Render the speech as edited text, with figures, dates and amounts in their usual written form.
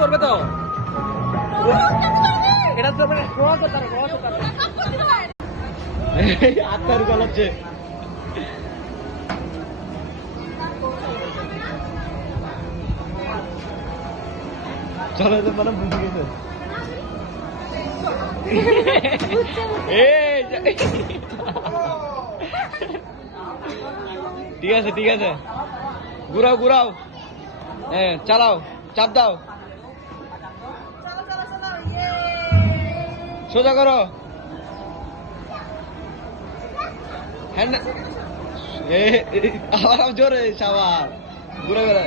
চড়বে তো এটা তো মানে আত্মার গলাচ্ছে চলো তো মানে বুঝে গেছে ঠিক আছে ঠিক আছে ঘুরাও ঘুরাও হ্যাঁ চালাও চাপ দাও সোজা করো আবার জোরে সাবার ঘুরে বেড়া